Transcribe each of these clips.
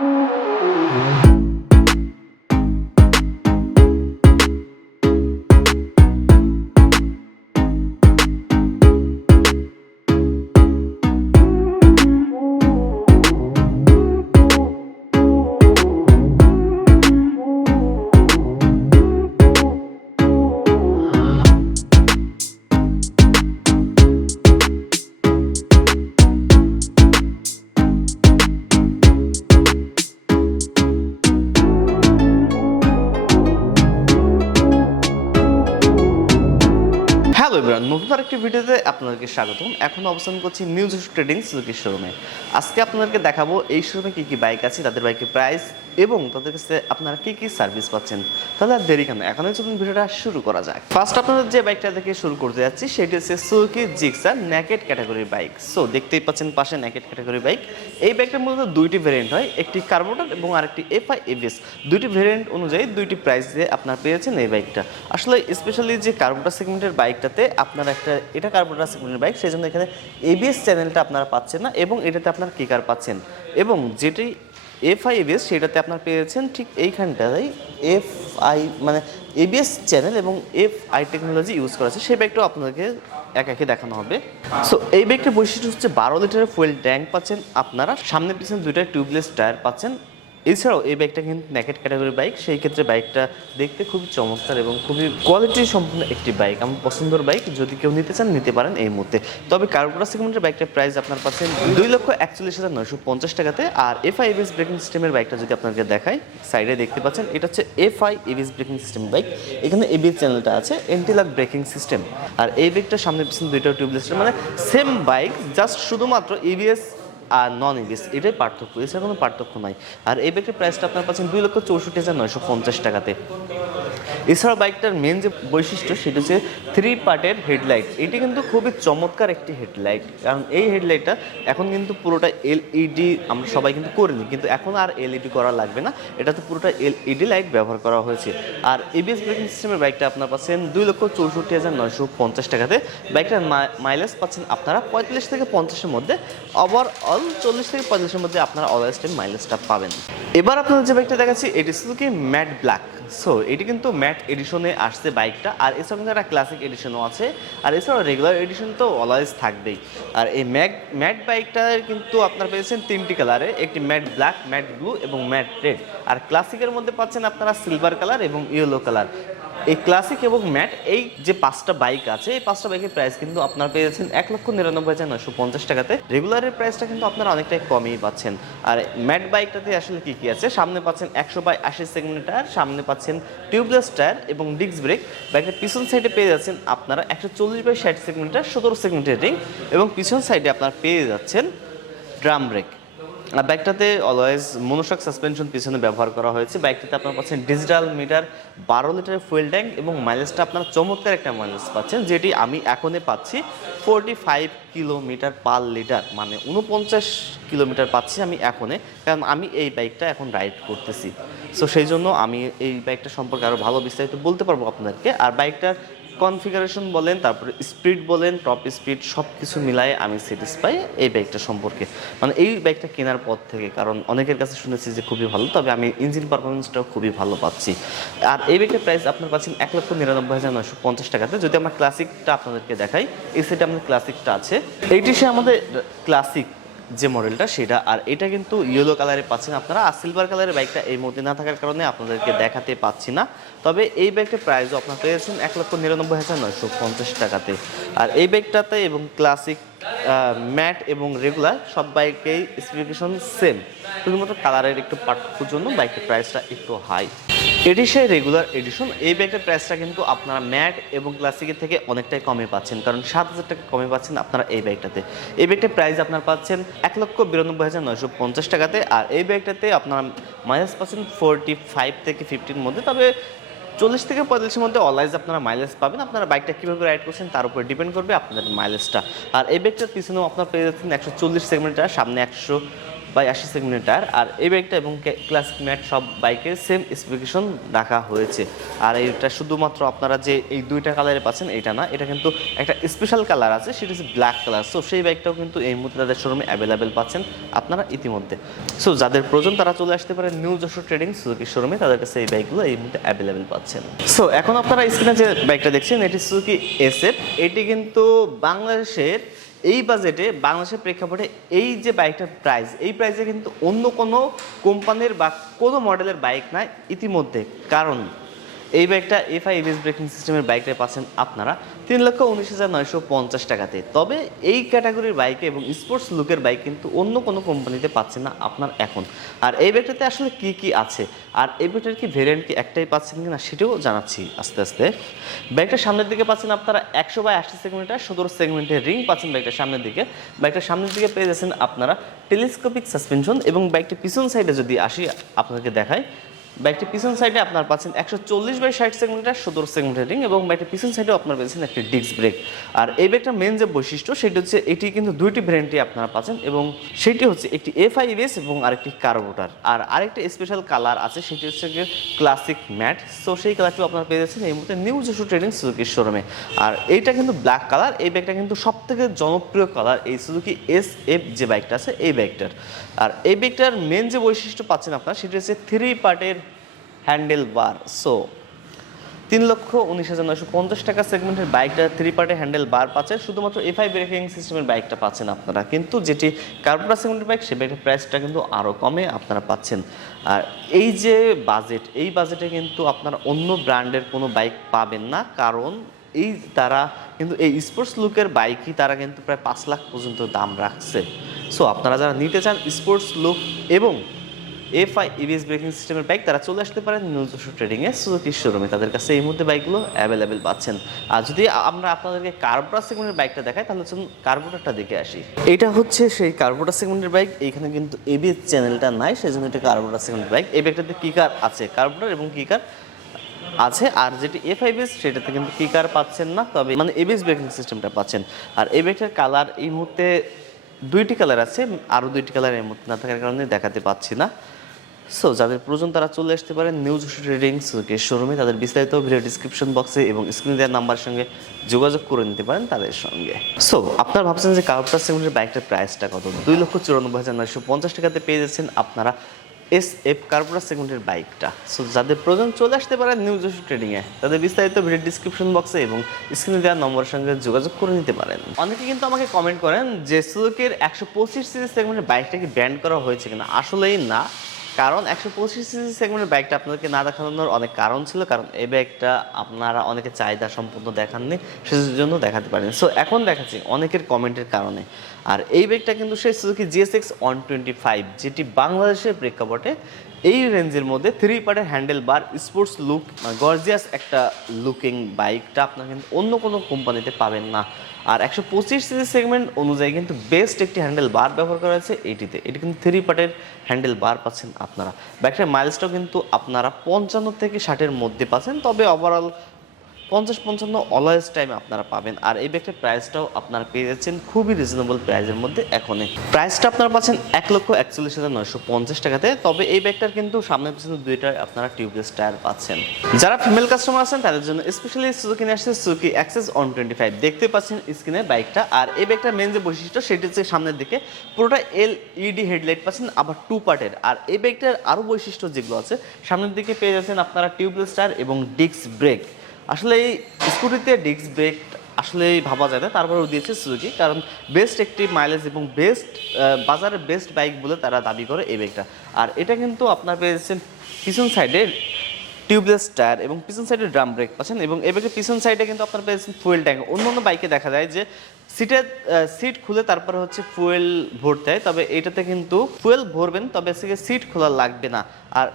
Hello everyone, নতুন আরেকটি ভিডিওতে আপনাদেরকে স্বাগতম। এখন অবস্থান করছি নিউ জেসর ট্রেডিং সুজুকি শোরুমে। আজকে আপনাদেরকে দেখাবো এই শোরুমে কী কী বাইক আছে, তাদের বাইকের প্রাইস এবং তাদের কাছে আপনারা কী কী সার্ভিস পাচ্ছেন। তাহলে আর দেরি কেন, এখনই চলুন ভিডিওটা শুরু করা যাক। ফার্স্ট আপনাদের যে বাইকটা থেকে শুরু করতে যাচ্ছি সেটি হচ্ছে সুজুকি জিক্সার নেকেড ক্যাটাগরির বাইক। সো দেখতেই পাচ্ছেন পাশে নেকেড ক্যাটাগরির বাইক। এই বাইকটার মূলত দুইটি ভেরিয়েন্ট হয়, একটি কার্বোরেটর এবং আরেকটি এফআই এবিএস। দুইটি ভেরিয়েন্ট অনুযায়ী দুইটি প্রাইস দিয়ে আপনারা পেয়েছেন এই বাইকটা। আসলে স্পেশালি যে কার্বোরেটর সেগমেন্টের বাইকটাতে আপনারা এটা কার্বোরেটর সেগমেন্টের বাইক, সেই জন্য এখানে এবিএস চ্যানেলটা আপনারা পাচ্ছেন না এবং এটাতে আপনারা কিকার পাচ্ছেন। এবং যেটি এফআই এবিএস সেটাতে আপনারা পেয়েছেন ঠিক এইখানটায় এফআই মানে এবিএস চ্যানেল এবং এফআই টেকনোলজি ইউজ করা আছে। সেই বাইকটাও আপনাদেরকে একে দেখানো হবে। সো এই বাইকটার বৈশিষ্ট্য হচ্ছে 12 লিটারের ফুয়েল ট্যাঙ্ক পাচ্ছেন আপনারা, সামনে পিছনে দুইটা টিউবলেস টায়ার পাচ্ছেন। এছাড়াও এই বাইকটা কিন্তু নেকেড ক্যাটাগরির বাইক, সেই ক্ষেত্রে বাইকটা দেখতে খুবই চমৎকার এবং খুবই কোয়ালিটি সম্পন্ন একটি বাইক। আমার পছন্দের বাইক, যদি কেউ নিতে চান নিতে পারেন এই মুহূর্তে। তবে কার্বোরেটর সেগমেন্টের বাইকটার প্রাইস আপনার পাচ্ছেন 2,41,950 টাকাতে। আর এফআই এবিএস ব্রেকিং সিস্টেমের বাইকটা যদি আপনাকে দেখাই, সাইডে দেখতে পাচ্ছেন এটা হচ্ছে FI ABS braking system bike. এখানে এবিএস চ্যানেলটা আছে, এন্টি-লক ব্রেকিং সিস্টেম। আর এই বাইকটার সামনে পিছনে দুইটা টিউবলেস, মানে সেম বাইক, জাস্ট শুধুমাত্র এবিএস আর নন এবিএস এটাই পার্থক্য, এছাড়া কোনো পার্থক্য নাই। আর এই বাইকের প্রাইসটা আপনার পাচ্ছেন 2,64,950 টাকাতে। এছাড়াও বাইকটার মেন যে বৈশিষ্ট্য সেটা হচ্ছে 3 পার্টের হেডলাইট। এটি কিন্তু খুবই চমৎকার একটি হেডলাইট, কারণ এই হেডলাইটটা এখন কিন্তু পুরোটা এলইডি আমরা সবাই কিন্তু করিনি, কিন্তু এখন আর এলইডি করা লাগবে না, এটাতে পুরোটা এলইডি লাইট ব্যবহার করা হয়েছে। আর এবিএস ব্রেকিং সিস্টেমের বাইকটা আপনার পাচ্ছেন 2,64,950 টাকাতে। বাইকটার মাইলেজ পাচ্ছেন আপনারা 45 থেকে 50-এর মধ্যে, ওভারঅল 40 থেকে 45-এর মধ্যে আপনারা অলওয়েজ টাইম মাইলেজটা পাবেন। এবার আপনাদের যে বাইকটা দেখাচ্ছি এটি সুজুকি ম্যাট ব্ল্যাক। সো এটি কিন্তু ম্যাট এডিশনে আসছে বাইকটা, আর এছাড়া কিন্তু একটা ক্লাসিক এডিশনও আছে, আর এছাড়াও রেগুলার এডিশন তো অলওয়েজ থাকবেই। আর এই ম্যাট বাইকটার কিন্তু আপনারা পেয়েছেন 3টি কালারে, একটি ম্যাট ব্ল্যাক, ম্যাট ব্লু এবং ম্যাট রেড। আর ক্লাসিকের মধ্যে পাচ্ছেন আপনারা সিলভার কালার এবং ইয়েলো কালার। এই ক্লাসিক এবং ম্যাট এই যে 5টা বাইক আছে, এই 5টা বাইকের প্রাইস কিন্তু আপনারা পেয়েছেন 1,99,950 টাকাতে। রেগুলারের প্রাইসটা কিন্তু আপনারা অনেকটাই কমই পাচ্ছেন। আর ম্যাট বাইকটাতে আসলে কি আছে, সামনে পাচ্ছেন 100/80 সেগমেন্ট টায়ার, সামনে পাচ্ছেন টিউবলেস টায়ার এবং ডিস্ক ব্রেক। বাইকের পিছন সাইডে পেয়ে যাচ্ছেন আপনারা 140/60 সেগমেন্ট টায়ার, 17 সেগমেন্টের রিং, এবং পিছন সাইডে আপনারা পেয়ে যাচ্ছেন ড্রাম ব্রেক। আর বাইকটাতে অলওয়েজ মনোশক সাসপেনশন পিছনে ব্যবহার করা হয়েছে। বাইকটাতে আপনারা পাচ্ছেন ডিজিটাল মিটার, 12 লিটারের ফুয়েল ট্যাঙ্ক এবং মাইলেজটা আপনারা চমৎকার একটা মাইলেজ পাচ্ছেন, যেটি আমি এখনই পাচ্ছি 45 কিলোমিটার পার লিটার, মানে 49 কিলোমিটার পাচ্ছি আমি এখনই, কারণ আমি এই বাইকটা এখন রাইড করতেছি। সো সেই জন্য আমি এই বাইকটা সম্পর্কে আরও ভালো বিস্তারিত বলতে পারবো আপনাদেরকে। আর বাইকটার কনফিগারেশন বলেন, তারপরে স্পিড বলেন, টপ স্পিড, সব কিছু মিলায়ে আমি স্যাটিসফাই এই বাইকটা সম্পর্কে, মানে এই বাইকটা কেনার পর থেকে। কারণ অনেকের কাছে শুনেছি যে খুবই ভালো, তবে আমি ইঞ্জিন পারফরমেন্সটাও খুবই ভালো পাচ্ছি। আর এই বাইকটার প্রাইস আপনার পাচ্ছেন 1,99,950 টাকাতে। যদি আমরা ক্লাসিকটা আপনাদেরকে দেখাই, এই সাইডে আমাদের ক্লাসিকটা আছে, এইটি সে আমাদের ক্লাসিক যে মডেলটা সেটা। আর এটা কিন্তু ইয়েলো কালারে পাচ্ছেন আপনারা। আর সিলভার কালারের বাইকটা এই মধ্যে না থাকার কারণে আপনাদেরকে দেখাতে পাচ্ছি না, তবে এই বাইকটার প্রাইসও আপনারা পেয়েছেন 1,99,950 টাকাতে। আর এই বাইকটাতে এবং ক্লাসিক, ম্যাট এবং রেগুলার সব বাইকেই স্পেসিফিকেশন সেম, শুধুমাত্র কালারের একটু পার্থক্যের জন্য বাইকের প্রাইসটা একটু হাই। এটি সেই রেগুলার এডিশন। এই বাইকের প্রাইসটা কিন্তু আপনারা ম্যাট এবং ক্লাসিকের থেকে অনেকটাই কমে পাচ্ছেন, কারণ 7,000 টাকা কমে পাচ্ছেন আপনারা এই বাইকটাতে। এই বাইকটার প্রাইস আপনারা পাচ্ছেন 1,92,950 টাকাতে। আর এই বাইকটাতে আপনারা মাইলেজ পাচ্ছেন 45 থেকে 50-এর মধ্যে, তবে 40 থেকে 45-এর মধ্যে অলওয়েজ আপনারা মাইলেজ পাবেন। আপনারা বাইকটা কীভাবে রাইড করছেন তার উপর ডিপেন্ড করবে আপনাদের মাইলেজটা। আর এই বাইকটার পিছনেও আপনারা পেয়ে যাচ্ছেন 140 সেগমেন্ট টায়ার, সামনে 80 সেগমেন্টের টায়ার। আর এই বাইকটা এবং ক্লাসিক ম্যাট সব বাইকের সেম স্পেসিফিকেশন রাখা হয়েছে। আর এটা শুধুমাত্র আপনারা যে এই দুইটা কালারে পাচ্ছেন এটা না, এটা কিন্তু একটা স্পেশাল কালার আছে, সেটা হচ্ছে ব্ল্যাক কালার। সো সেই বাইকটাও কিন্তু এই মুহূর্তে তাদের শোরুমে অ্যাভেলেবেল পাচ্ছেন আপনারা ইতিমধ্যে। সো যাদের প্রয়োজন তারা চলে আসতে পারে নিউ যশোর ট্রেডিং সুজুকি শোরুমে, তাদের কাছে এই বাইকগুলো এই মুহূর্তে অ্যাভেলেবেল পাচ্ছেন। সো এখন আপনারা স্ক্রিনে যে বাইকটা দেখছেন এটি সুজুকি এসএফ। এটি কিন্তু বাংলাদেশের এই বাজেটে, বাংলাদেশের প্রেক্ষাপটে এই যে বাইকটার প্রাইস, এই প্রাইসে কিন্তু অন্য কোনো কোম্পানির বা কোনো মডেলের বাইক নাই ইতিমধ্যে। কারণ এই বাইকটা এফআই এবিএস ব্রেকিং সিস্টেমের বাইকটা পাচ্ছেন আপনারা 3,19,950 টাকাতে। তবে এই ক্যাটাগরির বাইকে এবং স্পোর্টস লুকের বাইক কিন্তু অন্য কোনো কোম্পানিতে পাচ্ছেন না আপনার এখন। আর এই বাইকটাতে আসলে কি কি আছে আর এই বাইকটার কি ভেরিয়েন্ট কি একটাই পাচ্ছেন কিনা সেটাও জানাচ্ছি আস্তে আস্তে। বাইকটার সামনের দিকে পাচ্ছেন আপনারা 100/80 সেগমেন্টের 17 সেগমেন্টের রিং পাচ্ছেন বাইকটার সামনের দিকে। বাইকটার সামনের দিকে পেয়ে যাচ্ছেন আপনারা টেলিস্কোপিক সাসপেনশন। এবং বাইকটির পিছন সাইডে যদি আসি আপনাদেরকে দেখাই, বাইকটির পিছন সাইডে আপনার পাচ্ছেন 140/60 সেগমেন্টের 17 সেগমেন্টের রিং এবং বাইকটির পিছন সাইডেও আপনার পাচ্ছেন একটি ডিস্ক ব্রেক। আর এই বাইকটার মেন যে বৈশিষ্ট্য সেটি হচ্ছে এটি কিন্তু দুইটি ভ্যারিয়েন্টই আপনারা পাচ্ছেন এবং সেটি হচ্ছে একটি এফআই এবিএস এবং আরেকটি কার্বোটার। আর আরেকটি স্পেশাল কালার আছে সেটি হচ্ছে ক্লাসিক ম্যাট। সো সেই কালারটিও আপনারা পেয়ে যাচ্ছেন এই মুহূর্তে নিউ যশোর ট্রেডিং সুজুকি শোরুমে। আর এইটা কিন্তু ব্ল্যাক কালার। এই বাইকটা কিন্তু সবথেকে জনপ্রিয় কালার এই সুজুকি এসএফ যে বাইকটা আছে এই বাইকটার। আর এই বাইকটার মেন যে বৈশিষ্ট্য পাচ্ছেন আপনারা সেটি হচ্ছে 3 পার্টের হ্যান্ডেল বার। সো 3,19,950 টাকা সেগমেন্টের বাইকটা 3 পার্টের হ্যান্ডেল বার পাচ্ছেন। শুধুমাত্র এফআই ব্রেকিং সিস্টেমের বাইকটা পাচ্ছেন আপনারা, কিন্তু যেটি কার্বোটার সেগমেন্টের বাইক সে বাইকের প্রাইসটা কিন্তু আরও কমে আপনারা পাচ্ছেন। আর এই যে বাজেট, এই বাজেটে কিন্তু আপনারা অন্য ব্র্যান্ডের কোনো বাইক পাবেন না। কারণ তারা কিন্তু এই স্পোর্টস লুকের বাইকই তারা কিন্তু প্রায় 5 লাখ পর্যন্ত দাম রাখছে। সো আপনারা যারা নিতে চান স্পোর্টস লুক এবং এফআই ইবিএস ব্রেকিং সিস্টেমের বাইক তারা চলে আসতে পারেন নিউ যশোর ট্রেডিংয়ে সুজুকি শোরুমে, তাদের কাছে এই মুহূর্তে বাইকগুলো অ্যাভেলেবেল পাচ্ছেন। আর যদি আমরা আপনাদেরকে কার্বোটার সেগমেন্টের বাইকটা দেখাই তাহলে চলুন কার্বোটারটা দেখে আসি। এটা হচ্ছে সেই কার্বোটার সেগমেন্টের বাইক। এইখানে কিন্তু এবিএস চ্যানেলটা নাই, সেই জন্য এটা কার্বোটার সেগমেন্টের বাইক। এই বাইকটাতে কিকার আছে কার্বোটার এবং কিকার আছে। আর যেটি এফআইবিএস সেটাতে কিন্তু কিকার পাচ্ছেন না, তবে মানে এবিএস ব্রেকিং সিস্টেমটা পাচ্ছেন। আর এই বাইকটার কালার এই মুহূর্তে দুইটি কালার আছে, আরও দুইটি কালার এই মুহূর্তে না থাকার কারণে দেখাতে পাচ্ছি না। সো যাদের প্রয়োজন তারা চলে আসতে পারেন নিউ যশোর ট্রেডিং সুজুকি শোরুমে। তাদের বিস্তারিত ভিডিও ডিসক্রিপশন বক্সে এবং স্ক্রিনে দেওয়ার নাম্বারের সঙ্গে যোগাযোগ করে নিতে পারেন তাদের সঙ্গে। সো আপনারা ভাবছেন যে কার্বোটার সেগমেন্টের বাইকটার প্রাইসটা কত? 2,94,950 টাকাতে পেয়ে যাচ্ছেন আপনারা এসএফ কার্বোটার সেগমেন্টের বাইকটা। সো যাদের প্রয়োজন চলে আসতে পারেন নিউ যশোর ট্রেডিংয়ে, তাদের বিস্তারিত ভিডিও ডিসক্রিপশন বক্সে এবং স্ক্রিনে দেওয়ার নম্বরের সঙ্গে যোগাযোগ করে নিতে পারেন। অনেকে কিন্তু আমাকে কমেন্ট করেন যে সুজুকির 125 সিসি সেগমেন্টের বাইকটা কি ব্যান্ড করা হয়েছে কিনা। আসলেই না, কারণ 125 সিসি সেগমেন্টের বাইকটা আপনাদেরকে না দেখানোর অনেক কারণ ছিল। কারণ এই বাইকটা আপনারা অনেকে চাহিদা সম্পূর্ণ দেখাননি, সেজন্য দেখাতে পারেন। সো এখন দেখাচ্ছি অনেকের কমেন্টের কারণে। আর এই বাইকটা কিন্তু সেই সুজুকি GSX 125, যেটি বাংলাদেশের প্রেক্ষাপটে এই রেঞ্জের মধ্যে 3 পার্টের হ্যান্ডেল বার স্পোর্টস লুক মানে গর্জিয়াস একটা লুকিং বাইকটা আপনারা কিন্তু অন্য কোনো কোম্পানিতে পাবেন না। আর 125 সিসি সেগমেন্ট অনুযায়ী কিন্তু বেস্ট একটি হ্যান্ডেল বার ব্যবহার করা হয়েছে এটিতে। এটি কিন্তু 3 পার্টের হ্যান্ডেল বার পাচ্ছেন আপনারা। বাইকটার মাইলেজটাও কিন্তু আপনারা 55 থেকে 60-এর মধ্যে পাচ্ছেন, তবে ওভারঅল 50-55 অলওয়েজ টাইমে আপনারা পাবেন। আর এই বাইকটার প্রাইসটাও আপনারা পেয়ে যাচ্ছেন খুবই রিজনেবল প্রাইসের মধ্যে। এখনই প্রাইসটা আপনারা পাচ্ছেন 1,41,950 টাকাতে। তবে এই বাইকটার কিন্তু সামনে পিছনে দুইটাই আপনারা টিউবলেস টায়ার পাচ্ছেন। যারা ফিমেল কাস্টমার আছেন তাদের জন্য স্পেশালি সুজুকি নিয়ে আসছে সুজুকি অ্যাক্সেস 125, দেখতে পাচ্ছেন স্ক্রিনে বাইকটা। আর এই বাইকটার মেন যে বৈশিষ্ট্য সেটি হচ্ছে সামনের দিকে পুরোটা এলইডি হেডলাইট পাচ্ছেন, আবার 2 পার্টের। আর এই বাইকটার আরও বৈশিষ্ট্য যেগুলো আছে, সামনের দিকে পেয়ে যাচ্ছেন আপনারা টিউবলেস টায়ার এবং ডিস্ক ব্রেক। আসলে এই স্কুটিতে ডিস্ক ব্রেক আসলে ভাবা যায় না, তারপরেও দিয়েছে সুজুকি, কারণ বেস্ট একটি মাইলেজ এবং বেস্ট বাজারের বেস্ট বাইক বলে তারা দাবি করে এই বাইকটা। আর এটা কিন্তু আপনার পেয়েছেন পিছন সাইডে টিউবলেস টায়ার এবং পিছন সাইডে ড্রাম ব্রেক পাচ্ছেন। এবং এই বাইকের পিছন সাইডে কিন্তু আপনার পেয়েছেন ফুয়েল ট্যাঙ্ক। অন্য অন্য বাইকে দেখা যায় যে সিট খুলে তারপরে হচ্ছে ফুয়েল ভরতে হয়, তবে এটাতে কিন্তু ফুয়েল ভরবেন তবে সিট খোলা লাগবে না। আর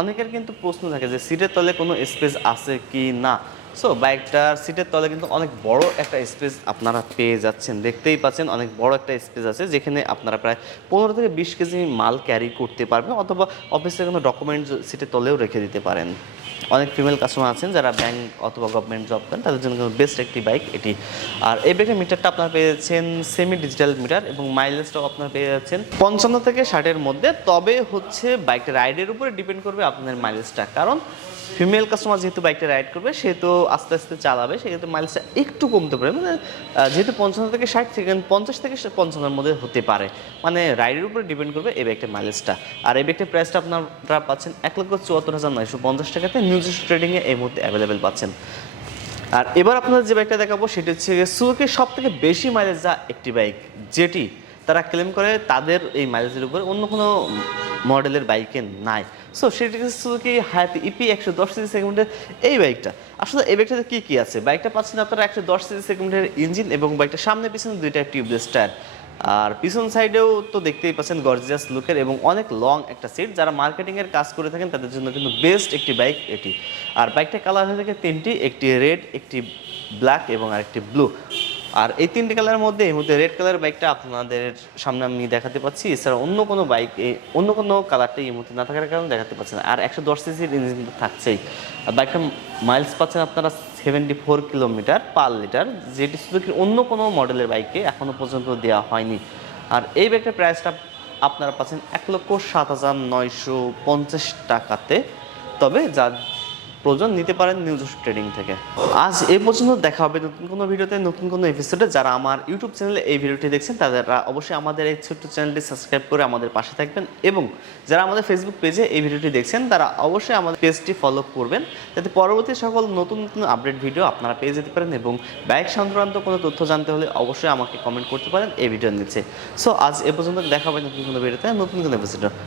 অনেকের কিন্তু প্রশ্ন থাকে যে সিটের তলে কোনো স্পেস আছে কি না। সো বাইকটার সিটের তলে কিন্তু অনেক বড় একটা স্পেস আপনারা পেয়ে যাচ্ছেন, দেখতেই পাচ্ছেন অনেক বড় একটা স্পেস আছে যেখানে আপনারা প্রায় 15 থেকে 20 কেজি মাল ক্যারি করতে পারবেন, অথবা অফিসে কোনো ডকুমেন্ট সিটের তলেও রেখে দিতে পারেন। অনেক ফিমেল কাস্টমার আছেন যারা ব্যাংক অথবা গভর্নমেন্ট জব করেন, তাদের জন্য কিন্তু বেস্ট একটি বাইক এটি। আর এই বাইকের মিটারটা আপনারা পেয়ে যাচ্ছেন সেমি ডিজিটাল মিটার, এবং মাইলেজটাও আপনারা পেয়ে যাচ্ছেন 55 থেকে 60-এর মধ্যে। তবে হচ্ছে বাইকটা রাইডের উপরে ডিপেন্ড করবে আপনাদের মাইলেজটা, কারণ ফিমেল কাস্টমার যেহেতু বাইকটা রাইড করবে সে তো আস্তে আস্তে চালাবে, সেক্ষেত্রে মাইলেজটা একটু কমতে পারে, মানে যেহেতু 55 থেকে 60 থেকে 50 থেকে 55-এর মধ্যে হতে পারে, মানে রাইডের উপরে ডিপেন্ড করবে এই বাইকটার মাইলেজটা। আর এই বাইকটার প্রাইসটা আপনারা পাচ্ছেন 1,74,950 টাকাতে নিউজ ট্রেডিংয়ে এই মুহূর্তে অ্যাভেলেবেল পাচ্ছেন। আর এবার আপনাদের যে বাইকটা দেখাবো সেটা হচ্ছে সুজুকির সব থেকে বেশি মাইলেজ যা একটি বাইক, যেটি তারা ক্লেম করে তাদের এই মাইলেজের উপরে অন্য কোনো মডেলের বাইকে নাই। সো সেটি হচ্ছে সুজুকি হায়াতি ইপি 110 সিসি সেগমেন্টের এই বাইকটা। আসলে এই বাইকটাতে কী কী আছে? বাইকটা পাচ্ছেন আপনারা 110 সিসি সেগমেন্টের ইঞ্জিন, এবং বাইকটা সামনে পিছনে দুইটা টিউবলেস টায়ার। আর পিছন সাইডেও তো দেখতেই পাচ্ছেন গর্জিয়াস লুকের এবং অনেক লং একটা সিট। যারা মার্কেটিংয়ের কাজ করে থাকেন তাদের জন্য কিন্তু বেস্ট একটি বাইক এটি। আর বাইকটা কালার হয়ে থাকে তিনটি, একটি রেড, একটি ব্ল্যাক এবং আরেকটি ব্লু। আর এই তিনটি কালারের মধ্যে এই মুহূর্তে রেড কালারের বাইকটা আপনাদের সামনে আমি দেখাতে পাচ্ছি, এছাড়া অন্য কোনো বাইক অন্য কোনো কালারটা এই মুহূর্তে না থাকার কারণে দেখাতে পাচ্ছি না। আর 110 সিসির ইঞ্জিন তো থাকছেই। আর বাইকটা মাইলস পাচ্ছেন আপনারা 74 কিলোমিটার পার লিটার, যেটি সুজুকির অন্য কোনো মডেলের বাইকে এখনও পর্যন্ত দেওয়া হয়নি। আর এই বাইকটার প্রাইসটা আপনারা পাচ্ছেন 1,07,950 টাকাতে। তবে যা প্রয়োজন নিতে পারেন নিউজ ট্রেডিং থেকে। আজ এই পর্যন্ত, দেখা হবে নতুন কোনো ভিডিওতে, নতুন কোনো এপিসোডে। যারা আমার ইউটিউব চ্যানেলে এই ভিডিওটি দেখছেন তারা অবশ্যই আমাদের এই ছোট্ট চ্যানেলটি সাবস্ক্রাইব করে আমাদের পাশে থাকবেন, এবং যারা আমাদের ফেসবুক পেজে এই ভিডিওটি দেখছেন তারা অবশ্যই আমাদের পেজটি ফলো করবেন, যাতে পরবর্তী সকল নতুন নতুন আপডেট ভিডিও আপনারা পেয়ে যেতে পারেন। এবং বাইক সংক্রান্ত কোনো তথ্য জানতে হলে অবশ্যই আমাকে কমেন্ট করতে পারেন এই ভিডিওর নিচে। সো আজ এ পর্যন্ত, দেখা হবে নতুন কোনো ভিডিওতে, নতুন কোনো এপিসোডে।